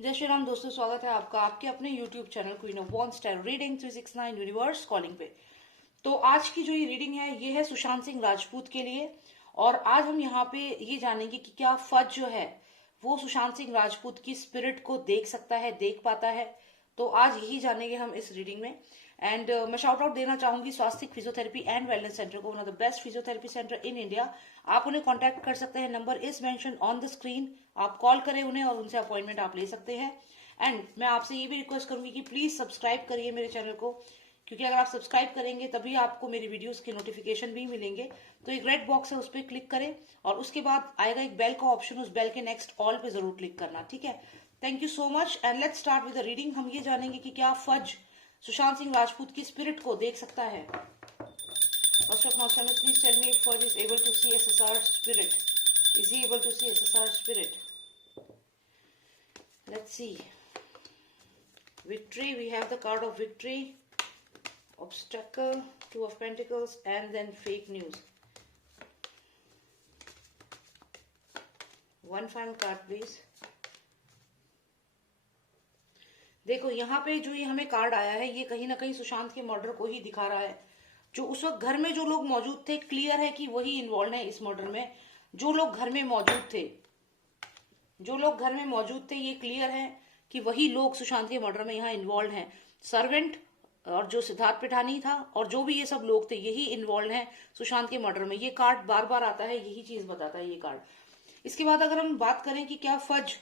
जय श्री राम दोस्तों, स्वागत है आपका आपके अपने YouTube channel queen of wands tarot reading 369 universe calling पे। तो आज की जो ये रीडिंग है ये है सुशांत सिंह राजपूत के लिए। और आज हम यहाँ पे ये जानेंगे कि क्या फज जो है वो सुशांत सिंह राजपूत की स्पिरिट को देख सकता है, देख पाता है। तो आज यही जानेंगे हम इस रीडिंग में। एंड मैं शाउट आउट देना चाहूंगी स्वास्तिक फिजियोथेरेपी एंड वेलनेस सेंटर को, one of the best physiotherapy centre in India. आप उन्हें कांटेक्ट कर सकते हैं, number is mention on the screen. आप कॉल करें उन्हें और उनसे अपॉइंटमेंट आप ले सकते हैं। एंड मैं आपसे ये भी रिक्वेस्ट करूंगी कि प्लीज सब्सक्राइब करिए मेरे चैनल को, क्योंकि अगर आप सब्सक्राइब करेंगे तभी आपको मेरी वीडियोस के नोटिफिकेशन भी मिलेंगे। तो एक रेड बॉक्स है, उस पर क्लिक करें और उसके बाद आएगा एक बेल का ऑप्शन, उस बेल के नेक्स्ट ऑल पे जरूर क्लिक करना, ठीक है। Thank you so much and let's start with the reading. हम ये जानेंगे कि क्या फज सुशांत सिंह राजपूत की स्पिरिट को देख सकता है। First of all, please tell me if Fuzz is able to see SSR spirit. Is he able to see SSR spirit? Let's see. Victory, we have the card of victory, obstacle, two of pentacles, and then fake news. One final card please. देखो यहाँ पे जो ये हमें card आया है ये कहीं ना कहीं सुशांत के मर्डर को ही दिखा रहा है। जो उस वक्त घर में जो लोग मौजूद थे, क्लियर है कि वही इन्वॉल्व है इस मर्डर में। जो लोग घर में मौजूद थे, जो लोग घर में मौजूद थे, ये क्लियर है कि वही लोग सुशांत के मर्डर में यहाँ इन्वॉल्व हैं। सर्वेंट और जो सिद्धार्थ पिठानी था और जो भी ये सब लोग थे, यही इन्वॉल्व हैं सुशांत के मर्डर में। ये कार्ड बार बार आता है, यही चीज बताता है ये कार्ड। इसके बाद अगर हम बात करें कि क्या फज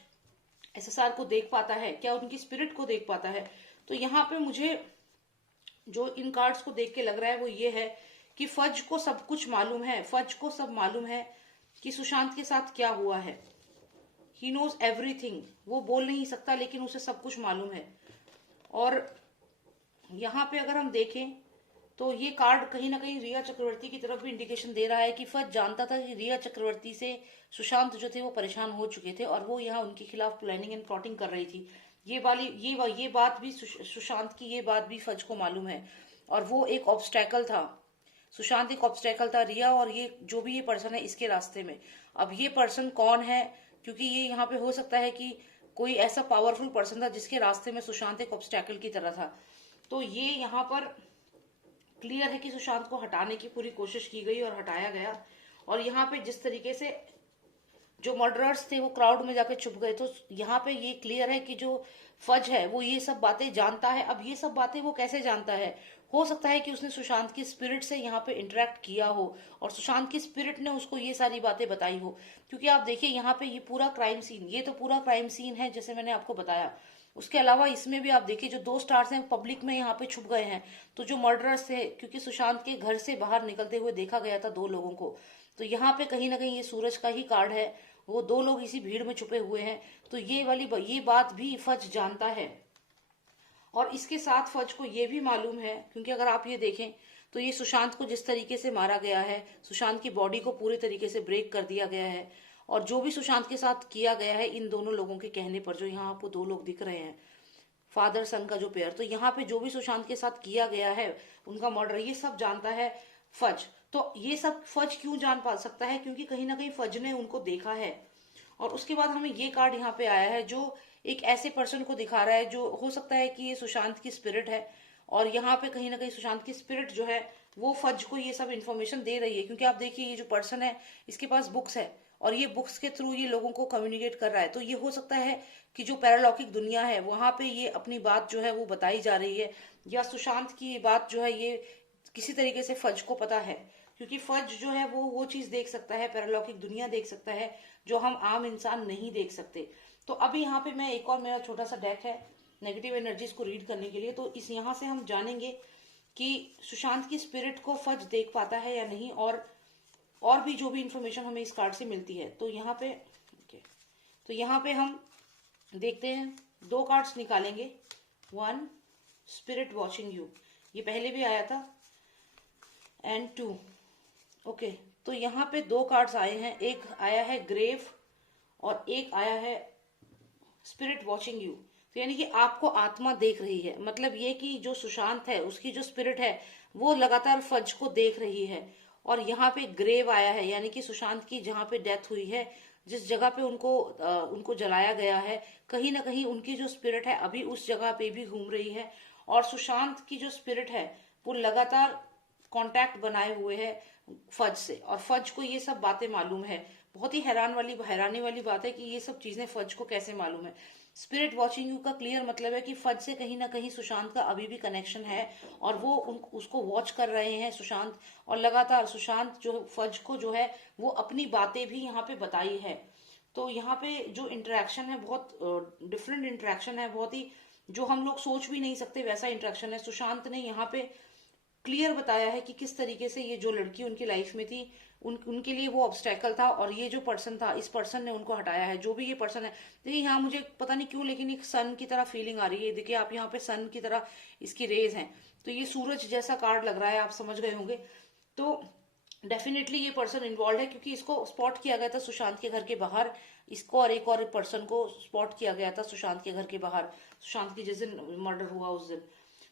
एसएसआर को देख पाता है, क्या उनकी स्पिरिट को देख पाता है, तो यहाँ पे मुझे जो इन कार्ड्स को देख के लग रहा है वो ये है कि फज को सब कुछ मालूम है। फज को सब मालूम है कि सुशांत के साथ क्या हुआ है। He knows everything. वो बोल नहीं सकता लेकिन उसे सब कुछ मालूम है। और यहाँ पे अगर हम देखें तो ये कार्ड कहीं ना कहीं रिया चक्रवर्ती की तरफ भी इंडिकेशन दे रहा है कि फज जानता था कि रिया चक्रवर्ती से सुशांत जो थे वो परेशान हो चुके थे और वो यहाँ उनके खिलाफ प्लानिंग एंड प्लॉटिंग कर रही थी। ये बात भी सुशांत की, ये बात भी फज को मालूम है। और वो एक ऑब्स्टैकल था, सुशांत एक ऑब्स्टैकल था, रिया और ये जो भी ये पर्सन है इसके रास्ते में। अब ये पर्सन कौन है, क्योंकि ये यहाँ पे हो सकता है कि कोई ऐसा पावरफुल पर्सन था जिसके रास्ते में सुशांत एक ऑब्स्टैकल की तरह था। तो ये यहाँ पर क्लियर है कि सुशांत को हटाने की पूरी कोशिश की गई और हटाया गया। और यहाँ पे जिस तरीके से जो मर्डरर्स थे वो क्राउड में जाके छुप गए, तो यहाँ पे ये क्लियर है कि जो फज है वो ये सब बातें जानता है। अब ये सब बातें वो कैसे जानता है? हो सकता है कि उसने सुशांत की स्पिरिट से यहाँ पे इंटरेक्ट किया हो और सुशांत की स्पिरिट ने उसको ये सारी बातें बताई हो। क्योंकि आप देखिए यहाँ पे ये पूरा क्राइम सीन, ये तो पूरा क्राइम सीन है जैसे मैंने आपको बताया। उसके अलावा इसमें भी आप देखिए जो दो स्टार्स हैं पब्लिक में यहाँ पे छुप गए हैं। तो जो मर्डरर्स थे, क्योंकि सुशांत के घर से बाहर निकलते हुए देखा गया था दो लोगों को, तो यहाँ पे कहीं ना कहीं ये सूरज का ही कार्ड है। वो दो लोग इसी भीड़ में छुपे हुए हैं। तो ये बात भी फज जानता है। और इसके साथ फज को ये भी मालूम है, क्योंकि अगर आप ये देखें तो ये सुशांत को जिस तरीके से मारा गया है, सुशांत की बॉडी को पूरे तरीके से ब्रेक कर दिया गया है। और जो भी सुशांत के साथ किया गया है इन दोनों लोगों के कहने पर, जो यहाँ आपको दो लोग दिख रहे हैं, फादर सन का जो पेयर, तो यहाँ पे जो भी सुशांत के साथ किया गया है उनका मर्डर, ये सब जानता है फज। तो ये सब फज क्यों जान पा सकता है? क्योंकि कहीं ना कहीं फज ने उनको देखा है। और उसके बाद हमें ये कार्ड यहाँ पे आया है जो एक ऐसे पर्सन को दिखा रहा है जो हो सकता है कि ये सुशांत की स्पिरिट है। और यहाँ पे कहीं ना कहीं सुशांत की स्पिरिट जो है वो फज को ये सब इन्फॉर्मेशन दे रही है। क्योंकि आप देखिए ये जो पर्सन है इसके पास बुक्स है और ये बुक्स के थ्रू ये लोगों को कम्युनिकेट कर रहा है। तो ये हो सकता है कि जो पैरालौकिक दुनिया है वहां पे ये अपनी बात जो है वो बताई जा रही है, या सुशांत की ये बात जो है ये किसी तरीके से फज को पता है। क्योंकि फज जो है वो चीज देख सकता है, पैरालौकिक दुनिया देख सकता है जो हम आम इंसान नहीं देख सकते। तो अभी यहाँ पे मैं एक और मेरा छोटा सा डेक है नेगेटिव एनर्जीज को रीड करने के लिए। तो इस यहाँ से हम जानेंगे कि सुशांत की स्पिरिट को फज देख पाता है या नहीं, और भी जो भी इंफॉर्मेशन हमें इस कार्ड से मिलती है। तो यहाँ पे तो यहाँ पे हम देखते हैं, दो कार्ड्स निकालेंगे। वन, स्पिरिट वॉचिंग यू, ये पहले भी आया था, एंड टू। ओके, तो यहाँ पे दो कार्ड्स आए हैं, एक आया है ग्रेव और एक आया है स्पिरिट वॉचिंग यू। तो यानी कि आपको आत्मा देख रही है, मतलब ये कि जो सुशांत है उसकी जो स्पिरिट है वो लगातार फज को देख रही है। और यहाँ पे ग्रेव आया है, यानी कि सुशांत की जहाँ पे डेथ हुई है जिस जगह पे उनको जलाया गया है, कहीं ना कहीं उनकी जो स्पिरिट है अभी उस जगह पे भी घूम रही है। और सुशांत की जो स्पिरिट है वो लगातार कांटेक्ट बनाए हुए है फज से, और फज को ये सब बातें मालूम है। बहुत ही हैरानी वाली बात है कि ये सब चीजें फज को कैसे मालूम है। स्पिरिट वॉचिंग यू का क्लियर मतलब है कि फज से कहीं ना कहीं सुशांत का अभी भी कनेक्शन है, और वो उसको वॉच कर रहे हैं सुशांत। और लगातार सुशांत जो फज को जो है वो अपनी बातें भी यहाँ पे बताई है। तो यहाँ पे जो इंटरेक्शन है बहुत डिफरेंट इंटरेक्शन है, बहुत ही जो हम लोग सोच भी नहीं सकते वैसा इंटरेक्शन है। सुशांत ने यहाँ पे क्लियर बताया है कि किस तरीके से ये जो लड़की उनकी लाइफ में थी उनके लिए वो ऑब्स्टेकल था, और ये जो पर्सन था इस पर्सन ने उनको हटाया है। जो भी ये पर्सन है, देखिए यहाँ मुझे पता नहीं क्यों लेकिन एक सन की तरह फीलिंग आ रही है। देखिए आप यहाँ पे सन की तरह इसकी रेज हैं, तो ये सूरज जैसा कार्ड लग रहा है, आप समझ गए होंगे। तो डेफिनेटली ये पर्सन इन्वॉल्व है, क्योंकि इसको स्पॉट किया गया था सुशांत के घर के बाहर। इसको और एक और पर्सन को स्पॉट किया गया था सुशांत के घर के बाहर, सुशांत की जिस दिन मर्डर हुआ उस दिन।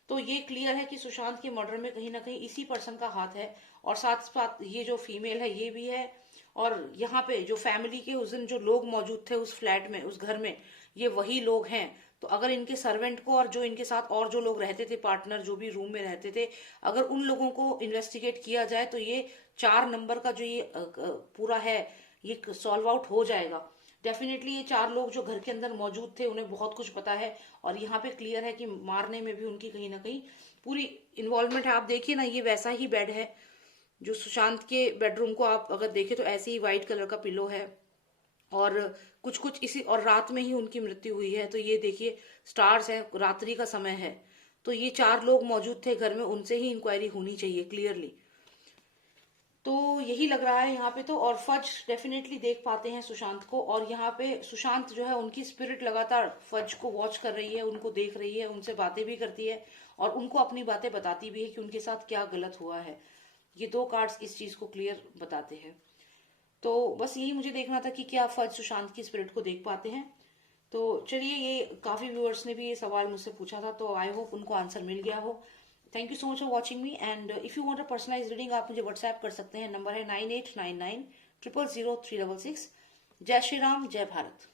तो ये क्लियर है कि सुशांत के मर्डर में कहीं ना कहीं इसी पर्सन का हाथ है। और साथ साथ ये जो फीमेल है ये भी है। और यहाँ पे जो फैमिली के उस दिन जो लोग मौजूद थे उस फ्लैट में, उस घर में, ये वही लोग हैं। तो अगर इनके सर्वेंट को और जो इनके साथ और जो लोग रहते थे, पार्टनर जो भी रूम में रहते थे, अगर उन लोगों को इन्वेस्टिगेट किया जाए तो ये 4 नंबर का जो ये पूरा है ये सॉल्व आउट हो जाएगा। डेफिनेटली ये 4 लोग जो घर के अंदर मौजूद थे उन्हें बहुत कुछ पता है, और यहाँ पे क्लियर है कि मारने में भी उनकी कहीं ना कहीं पूरी इन्वॉल्वमेंट है। आप देखिए ना, ये वैसा ही बेड है जो सुशांत के बेडरूम को आप अगर देखें तो ऐसे ही व्हाइट कलर का पिलो है, और कुछ कुछ इसी, और रात में ही उनकी मृत्यु हुई है। तो ये देखिए स्टार्स है, रात्रि का समय है। तो ये 4 लोग मौजूद थे घर में, उनसे ही इंक्वायरी होनी चाहिए क्लियरली। तो यही लग रहा है यहाँ पे तो। और फज डेफिनेटली देख पाते हैं सुशांत को, और यहाँ पे सुशांत जो है उनकी स्पिरिट लगातार फज को वॉच कर रही है, उनको देख रही है, उनसे बातें भी करती है, और उनको अपनी बातें बताती भी है कि उनके साथ क्या गलत हुआ है। ये 2 कार्ड्स इस चीज को क्लियर बताते हैं। तो बस यही मुझे देखना था कि क्या फज सुशांत की स्पिरिट को देख पाते हैं। तो चलिए, ये काफी व्यूअर्स ने भी ये सवाल मुझसे पूछा था, तो आई होप उनको आंसर मिल गया हो। Thank you so much for watching me, and if you want a personalise reading आप मुझे व्हाट्सएप कर सकते हैं। नंबर है 9899 000 366। जय श्री राम, जय भारत।